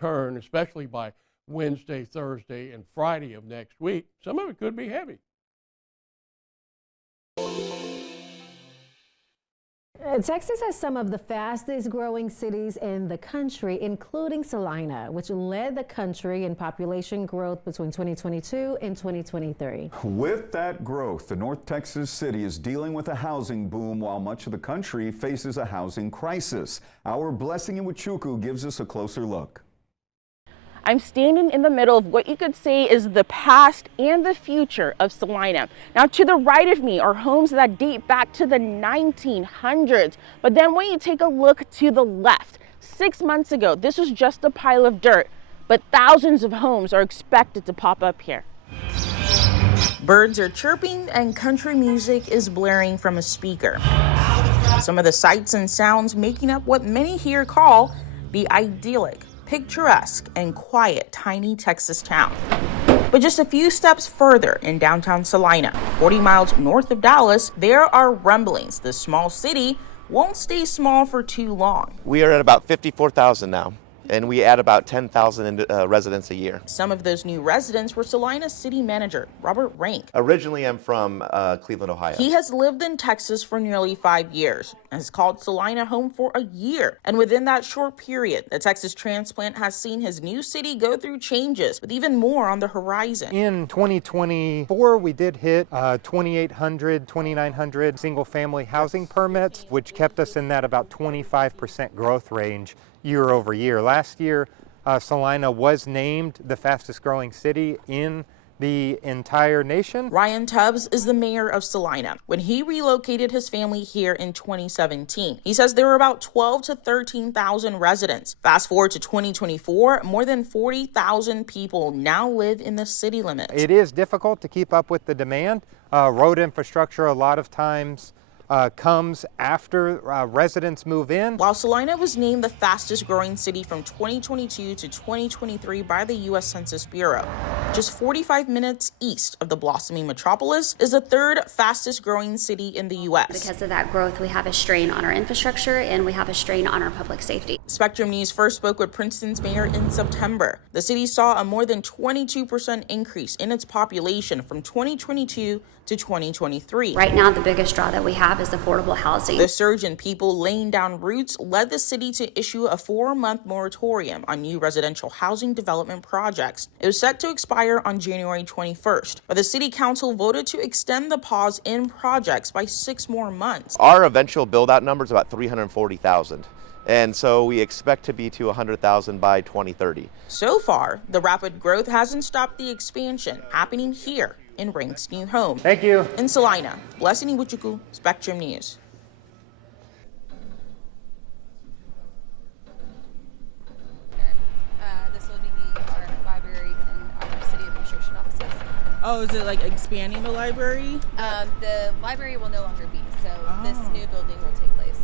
return, especially by Wednesday, Thursday, and Friday of next week. Some of it could be heavy. Texas has some of the fastest growing cities in the country, including Celina, which led the country in population growth between 2022 and 2023. With that growth, the North Texas city is dealing with a housing boom while much of the country faces a housing crisis. Our Blessing Iwuchukwu gives us a closer look. I'm standing in the middle of what you could say is the past and the future of Celina. Now, to the right of me are homes that date back to the 1900s. But then when you take a look to the left, 6 months ago, this was just a pile of dirt, but thousands of homes are expected to pop up here. Birds are chirping and country music is blaring from a speaker. Some of the sights and sounds making up what many here call the idyllic, picturesque, and quiet tiny Texas town. But just a few steps further in downtown Celina, 40 miles north of Dallas, there are rumblings the small city won't stay small for too long. We are at about 54,000 now, and we add about 10,000 residents a year. Some of those new residents were Celina City Manager Robert Rank. Originally, I'm from Cleveland, Ohio. He has lived in Texas for nearly 5 years and has called Celina home for a year. And within that short period, the Texas transplant has seen his new city go through changes, with even more on the horizon. In 2024, we did hit 2,800, 2,900 single-family housing permits, which kept us in that about 25% growth range year over year. Last year, Celina was named the fastest growing city in the entire nation. Ryan Tubbs is the mayor of Celina. When he relocated his family here in 2017, he says there were about 12 to 13,000 residents. Fast forward to 2024, more than 40,000 people now live in the city limits. It is difficult to keep up with the demand. Road infrastructure a lot of times comes after residents move in. While Celina was named the fastest growing city from 2022 to 2023 by the U.S. Census Bureau, just 45 minutes east of the blossoming metropolis is the third fastest growing city in the U.S. Because of that growth, we have a strain on our infrastructure and we have a strain on our public safety. Spectrum News first spoke with Princeton's mayor in September. The city saw a more than 22% increase in its population from 2022 to 2023. Right now, the biggest draw that we have is affordable housing. The surge in people laying down roots led the city to issue a 4-month moratorium on new residential housing development projects. It was set to expire on January 21st, but the city council voted to extend the pause in projects by 6 more months. Our eventual build-out number is about 340,000. And so we expect to be to 100,000 by 2030. So far, the rapid growth hasn't stopped the expansion happening here in Rank's new home. Thank you. In Celina, Blessing Iwuchukwu, Spectrum News. This will be our library and our city administration offices. Oh, is it like expanding the library? The library will no longer be, so this new building will take place.